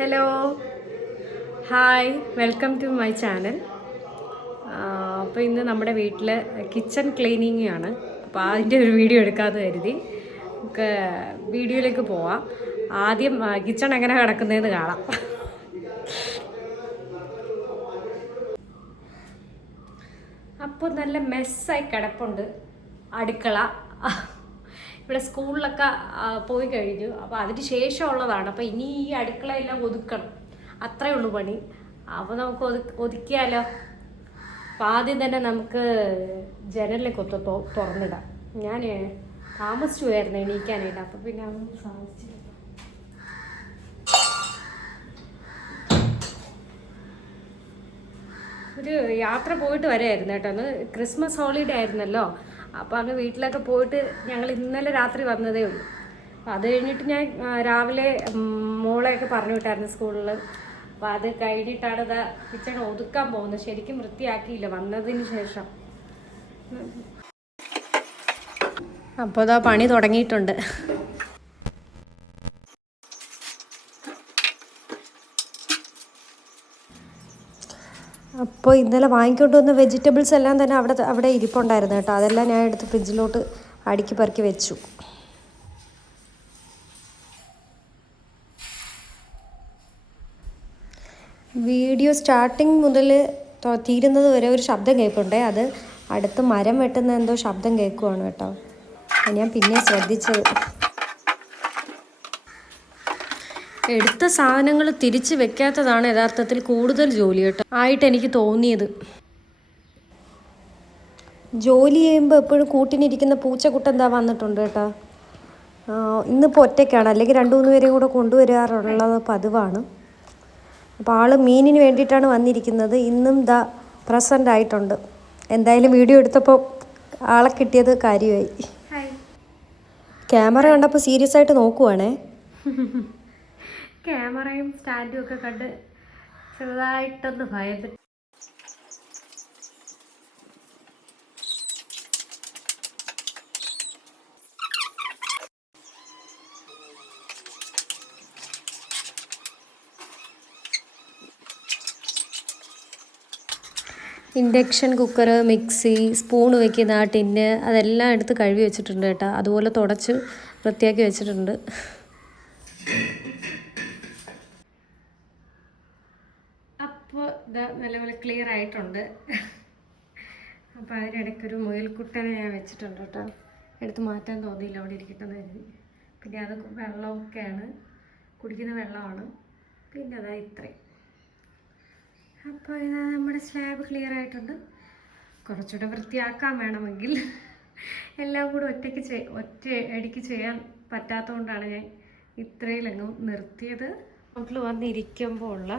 Hello hi welcome to my channel. അപ്പോൾ ഇന്ന് നമ്മുടെ വീട്ടിൽ കിച്ചൺ ക്ലീനിങ് ആണ്. അപ്പോൾ അതിൻ്റെ ഒരു വീഡിയോ എടുക്കാമെന്ന് കരുതി. നമുക്ക് വീഡിയോയിലേക്ക് പോവാം. ആദ്യം കിച്ചൺ എങ്ങനെ കിടക്കുന്നതെന്ന് കാണാം. അപ്പോൾ നല്ല മെസ്സായി കിടപ്പുണ്ട് അടുക്കള. ഇവിടെ സ്കൂളിലൊക്കെ പോയി കഴിഞ്ഞു. അപ്പോൾ അതിന് ശേഷമുള്ളതാണ്. അപ്പോൾ ഇനി ഈ അടുക്കളയെല്ലാം ഒതുക്കണം, അത്രയേ ഉള്ളൂ പണി. അപ്പോൾ നമുക്ക് ഒതുക്കിയാലോ. അപ്പോൾ ആദ്യം തന്നെ നമുക്ക് ജനലിലേക്ക് തുറന്നിടാം. ഞാൻ താമസിച്ചു പോയായിരുന്നു എണീക്കാനായിട്ട്, അപ്പോൾ പിന്നെ അതൊന്നും സാധിച്ചില്ല. ഒരു യാത്ര പോയിട്ട് വരായിരുന്നു കേട്ടോ. അന്ന് ക്രിസ്മസ് ഹോളിഡേ ആയിരുന്നല്ലോ. അപ്പോൾ അങ്ങ് വീട്ടിലൊക്കെ പോയിട്ട് ഞങ്ങൾ ഇന്നലെ രാത്രി വന്നതേ ഉള്ളൂ. അപ്പോൾ അത് കഴിഞ്ഞിട്ട് ഞാൻ രാവിലെ മോളെയൊക്കെ പറഞ്ഞു വിട്ടായിരുന്നു സ്കൂളിൽ. അപ്പോൾ അത് കഴിഞ്ഞിട്ടാണ് ഇതാ കിച്ചൺ ഒതുക്കാൻ പോകുന്നത്. ശരിക്കും വൃത്തിയാക്കിയില്ല വന്നതിന് ശേഷം. അപ്പോൾ ഇതാ പണി തുടങ്ങിയിട്ടുണ്ട്. അപ്പോൾ ഇന്നലെ വാങ്ങിക്കൊണ്ട് വന്ന വെജിറ്റബിൾസ് എല്ലാം തന്നെ അവിടെ ഇരിപ്പുണ്ടായിരുന്നു കേട്ടോ. അതെല്ലാം ഞാൻ എടുത്ത് ഫ്രിഡ്ജിലോട്ട് അടുക്കി പെറുക്കി വെച്ചു. വീഡിയോ സ്റ്റാർട്ടിങ് മുതൽ തീരുന്നത് വരെ ഒരു ശബ്ദം കേൾക്കുന്നുണ്ടേ. അത് അടുത്ത് മരം വെട്ടുന്ന എന്തോ ശബ്ദം കേൾക്കുവാണ് കേട്ടോ. ഞാൻ പിന്നെ ശ്രദ്ധിച്ചത്. എടുത്ത സാധനങ്ങൾ തിരിച്ച് വെക്കാത്തതാണ് യഥാർത്ഥത്തിൽ കൂടുതൽ ജോലി കേട്ടോ ആയിട്ട് എനിക്ക് തോന്നിയത്. ജോലി ചെയ്യുമ്പോൾ എപ്പോഴും കൂട്ടിനിരിക്കുന്ന പൂച്ചക്കുട്ടൻ എന്താ വന്നിട്ടുണ്ട് കേട്ടോ. ഇന്നിപ്പോൾ ഒറ്റയ്ക്കാണ്, അല്ലെങ്കിൽ 2-3 പേരെയും കൂടെ കൊണ്ടുവരാറുള്ളത് പതിവാണ്. അപ്പോൾ ആൾ മീനിന് വേണ്ടിയിട്ടാണ് വന്നിരിക്കുന്നത്. ഇന്നും പ്രസൻ്റ് ആയിട്ടുണ്ട്. എന്തായാലും വീഡിയോ എടുത്തപ്പോൾ ആളെ കിട്ടിയത് കാര്യമായി. ക്യാമറ കണ്ടപ്പോൾ സീരിയസ് ആയിട്ട് നോക്കുവാണേ. ക്യാമറയും സ്റ്റാൻഡും ഒക്കെ കണ്ട് ചെറുതായിട്ടൊന്ന് ഭയപ്പെട്ടു. ഇൻഡക്ഷൻ കുക്കർ, മിക്സി, സ്പൂൺ വെക്കുന്ന ആ ടിന്ന് അതെല്ലാം എടുത്ത് കഴുകി വെച്ചിട്ടുണ്ട് കേട്ടോ. അതുപോലെ തുടച്ച് വൃത്തിയാക്കി വെച്ചിട്ടുണ്ട്. അപ്പോൾ ഇതാ നല്ലപോലെ ക്ലിയർ ആയിട്ടുണ്ട്. അപ്പോൾ അതിനിടയ്ക്കൊരു മുയൽക്കുട്ടനെ ഞാൻ വെച്ചിട്ടുണ്ട് കേട്ടോ. എടുത്ത് മാറ്റാൻ തോന്നിയില്ല, അവിടെ ഇരിക്കട്ടെന്ന് കരുതി. പിന്നെ അത് വെള്ളമൊക്കെയാണ്, കുടിക്കുന്ന വെള്ളമാണ്. പിന്നെ അതാ ഇത്രയും. അപ്പോൾ ഇതാ നമ്മുടെ സ്ലാബ് ക്ലിയർ ആയിട്ടുണ്ട്. കുറച്ചുകൂടെ വൃത്തിയാക്കാൻ വേണമെങ്കിൽ. എല്ലാം കൂടെ ഒറ്റ അടിക്ക് ചെയ്യാൻ പറ്റാത്തതുകൊണ്ടാണ് ഞാൻ ഇത്രയിലെങ്ങും നിർത്തിയത്. വീട്ടിൽ വന്നിരിക്കുമ്പോൾ ഉള്ള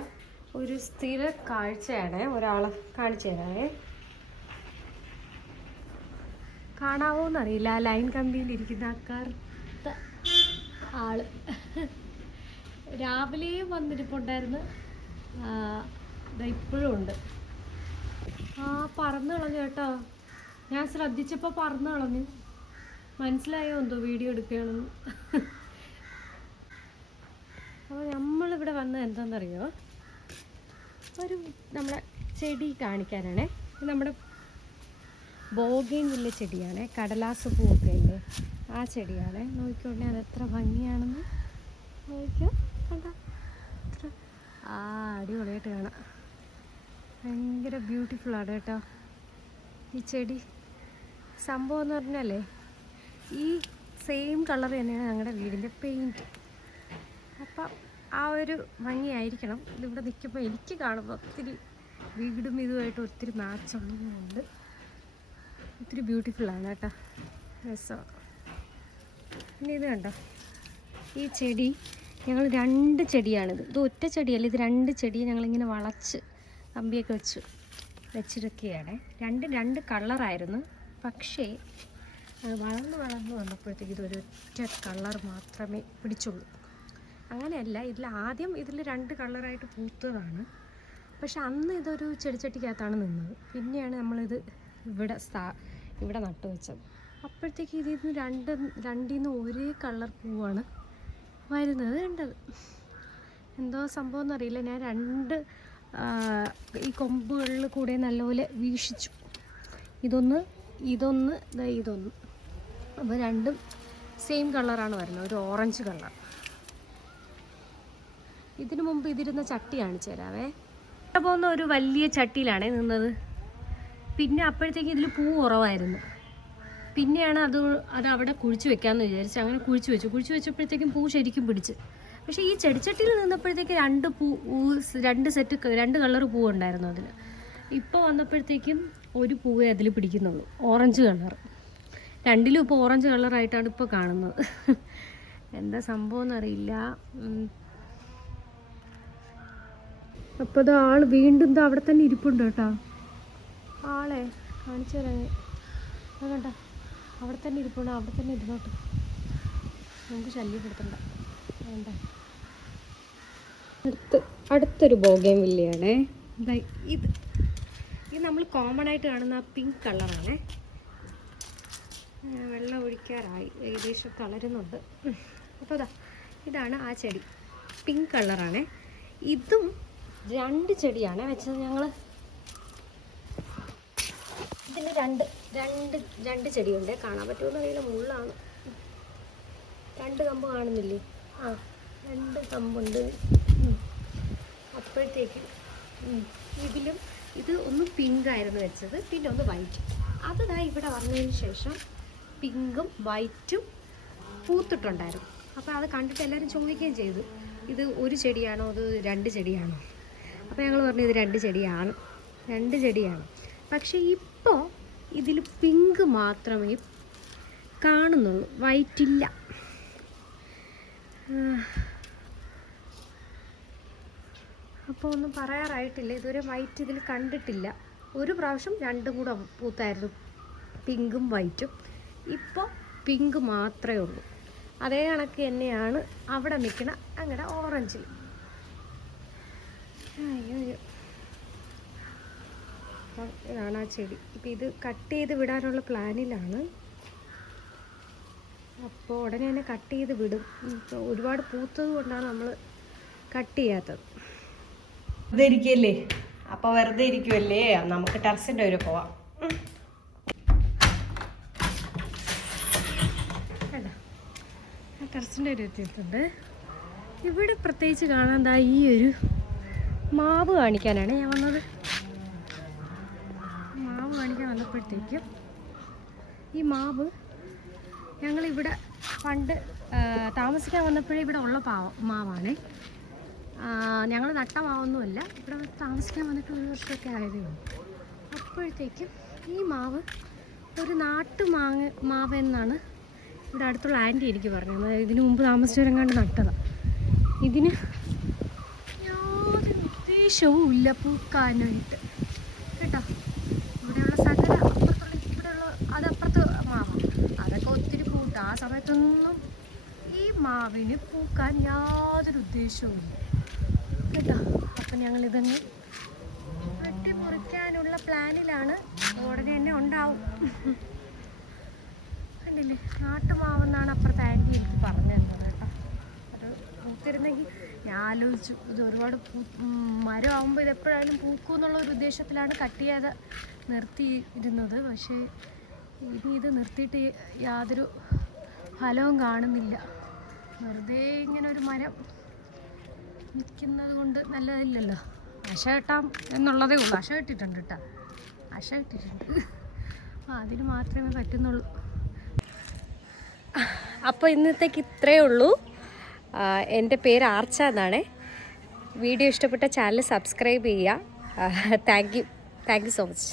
ഒരു സ്ഥിര കാഴ്ചയാണ്. ഒരാളെ കാണിച്ചു തരാമേ. കാണാവോന്നറിയില്ല, ആ ലൈൻ കമ്പിയിലിരിക്കുന്ന ആ കറുത്ത ആള് രാവിലെയും വന്നിരിപ്പുണ്ടായിരുന്നു. ഇപ്പോഴും ഉണ്ട്. പറന്ന് കളഞ്ഞു കേട്ടോ. ഞാൻ ശ്രദ്ധിച്ചപ്പോൾ പറന്ന് കളഞ്ഞു. മനസ്സിലായോ എന്തോ വീഡിയോ എടുക്കുകയാണെന്ന്. അപ്പോൾ നമ്മളിവിടെ വന്നത് എന്താണെന്നറിയോ, ഒരു നമ്മുടെ ചെടി കാണിക്കാനാണേ. നമ്മുടെ ബോഗെയിൻവില്ല ചെടിയാണേ, കടലാസ് പൂവൊക്കെ ഇല്ലേ, ആ ചെടിയാണേ. നോക്കിക്കോട്ടെ അതെത്ര ഭംഗിയാണെന്ന് നോക്കിയോ. കണ്ടോ എത്ര അടിപൊളിയായിട്ട് കാണാം. ഭയങ്കര ബ്യൂട്ടിഫുള്ളാണ് കേട്ടോ ഈ ചെടി. സംഭവം എന്ന് പറഞ്ഞാലേ ഈ സെയിം കളർ തന്നെയാണ് ഞങ്ങളുടെ വീടിൻ്റെ പെയിൻറ്റ്. അപ്പം ആ ഒരു ഭംഗിയായിരിക്കണം. ഇതിവിടെ നിൽക്കുമ്പോൾ എനിക്ക് കാണുമ്പോൾ ഒത്തിരി വീടും ഇതുമായിട്ട് ഒത്തിരി മാച്ചുള്ളതുകൊണ്ട് ഒത്തിരി ബ്യൂട്ടിഫുള്ളാണ് കേട്ടോ. രസമാണ്. പിന്നെ ഇത് കണ്ടോ, ഈ ചെടി ഞങ്ങൾ 2 ചെടിയാണിത്. ഇത് ഒറ്റ ചെടിയല്ല, ഇത് 2 ചെടി ഞങ്ങളിങ്ങനെ വളച്ച് കമ്പിയൊക്കെ വെച്ചിട്ടൊക്കെയാണ്. 2 കളറായിരുന്നു. പക്ഷേ അത് വളർന്ന് വന്നപ്പോഴത്തേക്ക് ഇതൊരൊറ്റ കളർ മാത്രമേ പിടിച്ചുള്ളൂ. അങ്ങനെയല്ല, ഇതിൽ 2 കളറായിട്ട് പൂത്തതാണ്. പക്ഷെ അന്ന് ഇതൊരു ചെടിച്ചട്ടിക്കകത്താണ് നിന്നത്. പിന്നെയാണ് നമ്മളിത് ഇവിടെ നട്ടു വെച്ചത്. അപ്പോഴത്തേക്ക് ഇതിൽ നിന്ന് രണ്ടിൽ നിന്ന് ഒരേ കളർ പൂവാണ് വരുന്നത് കണ്ടത്. എന്തോ സംഭവം എന്നറിയില്ല. ഞാൻ ഈ കൊമ്പുകളിൽ കൂടെ നല്ലപോലെ വീക്ഷിച്ചു. ഇതൊന്ന് ഇതൊന്ന് അപ്പോൾ രണ്ടും സെയിം കളറാണ് വരുന്നത്, ഒരു ഓറഞ്ച് കളർ. ഇതിനു മുമ്പ് ഇതിരുന്ന ചട്ടി കാണിച്ചു തരാവേ. പോകുന്ന ഒരു വലിയ ചട്ടിയിലാണേ നിന്നത്. പിന്നെ അപ്പോഴത്തേക്കും ഇതിൽ പൂ കുറവായിരുന്നു. പിന്നെയാണ് അത് അവിടെ കുഴിച്ച് വെക്കാമെന്ന് വിചാരിച്ച് അങ്ങനെ കുഴിച്ച് വെച്ചപ്പോഴത്തേക്കും പൂ ശരിക്കും പിടിച്ച്. പക്ഷേ ഈ ചെടിച്ചട്ടിയിൽ നിന്നപ്പോഴത്തേക്ക് രണ്ട് കളർ പൂ ഉണ്ടായിരുന്നു അതിൽ. ഇപ്പോൾ വന്നപ്പോഴത്തേക്കും ഒരു പൂവേ അതിൽ പിടിക്കുന്നുള്ളൂ, ഓറഞ്ച് കളർ. രണ്ടിലും ഇപ്പോൾ ഓറഞ്ച് കളറായിട്ടാണ് ഇപ്പോൾ കാണുന്നത്. എന്താ സംഭവം എന്നറിയില്ല. അപ്പോൾ ഇത് ആൾ വീണ്ടും അവിടെ തന്നെ ഇരിപ്പുണ്ട് കേട്ടോ. ആളെ കാണിച്ചു തരാൻ കണ്ട അവിടെ തന്നെ ഇരിപ്പുണ്ട്. അവിടെ തന്നെ ഇരുന്നോട്ട്, നമുക്ക് ശല്യപ്പെടുത്തണ്ട. വേണ്ട. അടുത്തൊരു ബോഗൻവില്ലയാണേ. ഇത് നമ്മൾ കോമൺ ആയിട്ട് കാണുന്ന ആ പിങ്ക് കളറാണേ. വെള്ളം ഒഴിക്കാറായി, ഏകദേശം കളരുന്നുണ്ട്. അപ്പോൾ ഇതാണ് ആ ചെടി, പിങ്ക് കളറാണേ. ഇതും 2 ചെടിയാണ് വെച്ചത് ഞങ്ങൾ. ഇതിന് രണ്ട് ചെടിയുണ്ട്. കാണാൻ പറ്റുമെന്ന് അറിയില്ല, മുള്ളാണ്. 2 കമ്പ് കാണുന്നില്ലേ? 2 കമ്പുണ്ട്. അപ്പോഴത്തേക്കും ഇത് ഒന്ന് പിങ്ക് ആയിരുന്നു വെച്ചത്, പിന്നെ ഒന്ന് വൈറ്റ്. അതാ ഇവിടെ വന്നതിന് ശേഷം പിങ്കും വൈറ്റും പൂത്തിട്ടുണ്ടായിരുന്നു. അപ്പോൾ അത് കണ്ടിട്ട് എല്ലാവരും ചോദിക്കുകയും ചെയ്തു, ഇത് ഒരു ചെടിയാണോ അത് 2 ചെടിയാണോ? അപ്പോൾ ഞങ്ങൾ പറഞ്ഞു ഇത് 2 ചെടിയാണ്. പക്ഷേ ഇപ്പോൾ ഇതിൽ പിങ്ക് മാത്രമേ കാണുന്നുള്ളൂ, വൈറ്റ് ഇല്ല. അപ്പോൾ ഒന്നും പറയാറായിട്ടില്ല. ഇതുവരെ വൈറ്റ് ഇതിൽ കണ്ടിട്ടില്ല. ഒരു പ്രാവശ്യം 2 കൂടെ പൂത്തായിരുന്നു, പിങ്കും വൈറ്റും. ഇപ്പോൾ പിങ്ക് മാത്രമേ ഉള്ളൂ. അതേ കണക്ക് തന്നെയാണ് അവിടെ നിൽക്കുന്ന അങ്ങനെ ഓറഞ്ചിൽ. അയ്യോ, ഇതാണ് ആ ചെടി. ഇപ്പം ഇത് കട്ട് ചെയ്ത് വിടാനുള്ള പ്ലാനിലാണ്. അപ്പോൾ ഉടനെ തന്നെ കട്ട് ചെയ്ത് വിടും. ഇപ്പോൾ ഒരുപാട് പൂത്തത് കൊണ്ടാണ് നമ്മൾ കട്ട് ചെയ്യാത്തത്. വെറുതെ ഇരിക്കല്ലേ, അപ്പോൾ വെറുതെ ഇരിക്കുമല്ലേ, നമുക്ക് ടെറസിൻ്റെ വരെ പോവാം. ടെറസിൻ്റെ ഒരു എത്തിയിട്ടുണ്ട്. ഇവിടെ പ്രത്യേകിച്ച് കാണാൻ ഈ ഒരു മാവ് കാണിക്കാനാണ് ഞാൻ വന്നത്. മാവ് കാണിക്കാൻ വന്നപ്പോഴത്തേക്കും ഈ മാവ് ഞങ്ങളിവിടെ പണ്ട് താമസിക്കാൻ വന്നപ്പോഴേ ഇവിടെ ഉള്ള മാവാണേ. ഞങ്ങൾ നട്ട മാവൊന്നുമല്ല, ഇവിടെ താമസിക്കാൻ വന്നിട്ട് 1 വർഷമൊക്കെ ആയതേ ഉള്ളൂ. അപ്പോഴത്തേക്കും ഈ മാവ് ഒരു മാവ് എന്നാണ് ഇവിടെ അടുത്തുള്ള ആൻറ്റി എനിക്ക് പറഞ്ഞത്. ഇതിന് മുമ്പ് താമസിച്ചവരെങ്ങാണ്ട് നട്ടതാണ്. ഇതിന് യാതൊരു ഉദ്ദേശവും ഇല്ല പൂക്കാനായിട്ട് കേട്ടോ. ഇവിടെയുള്ള സകല ഇവിടെയുള്ള അതപ്പുറത്ത് മാവാണ്, അതൊക്കെ ഒത്തിരി പൂട്ട്. ആ സമയത്തൊന്നും ഈ മാവിന് പൂക്കാൻ യാതൊരു ഉദ്ദേശവും ഇല്ല കേട്ടോ. അപ്പം ഞങ്ങളിതങ്ങ് വെട്ടിമുറിക്കാനുള്ള പ്ലാനിലാണ്. ഉടനെ തന്നെ ഉണ്ടാവും. കണ്ടില്ലേ, നാട്ടുമാവെന്നാണ് അപ്പുറത്തെ ആൻറ്റി എനിക്ക് പറഞ്ഞു തന്നത് കേട്ടോ. അത് പൂത്തിരുന്നെങ്കിൽ ഞാൻ ആലോചിച്ചു, ഇത് ഒരുപാട് മരം ആകുമ്പോൾ ഇതെപ്പോഴായാലും പൂക്കും എന്നുള്ള ഒരു ഉദ്ദേശത്തിലാണ് കട്ട് ചെയ്ത് നിർത്തിയിരുന്നത്. പക്ഷേ ഇനി ഇത് നിർത്തിയിട്ട് യാതൊരു ഫലവും കാണുന്നില്ല. വെറുതെ ഇങ്ങനെ ഒരു മരം നിൽക്കുന്നത് കൊണ്ട് നല്ലതില്ലല്ലോ. അശ കെട്ടാം എന്നുള്ളതേ ഉള്ളൂ. അശ കെട്ടിട്ടുണ്ട് കേട്ടോ, അശ കെട്ടിട്ടുണ്ട്. അതിന് മാത്രമേ പറ്റുന്നുള്ളൂ. അപ്പോൾ ഇന്നത്തേക്ക് ഇത്രയേ ഉള്ളൂ. എൻ്റെ പേര് ആർച്ച എന്നാണ്. വീഡിയോ ഇഷ്ടപ്പെട്ട ചാനൽ സബ്സ്ക്രൈബ് ചെയ്യുക. Thank you so much.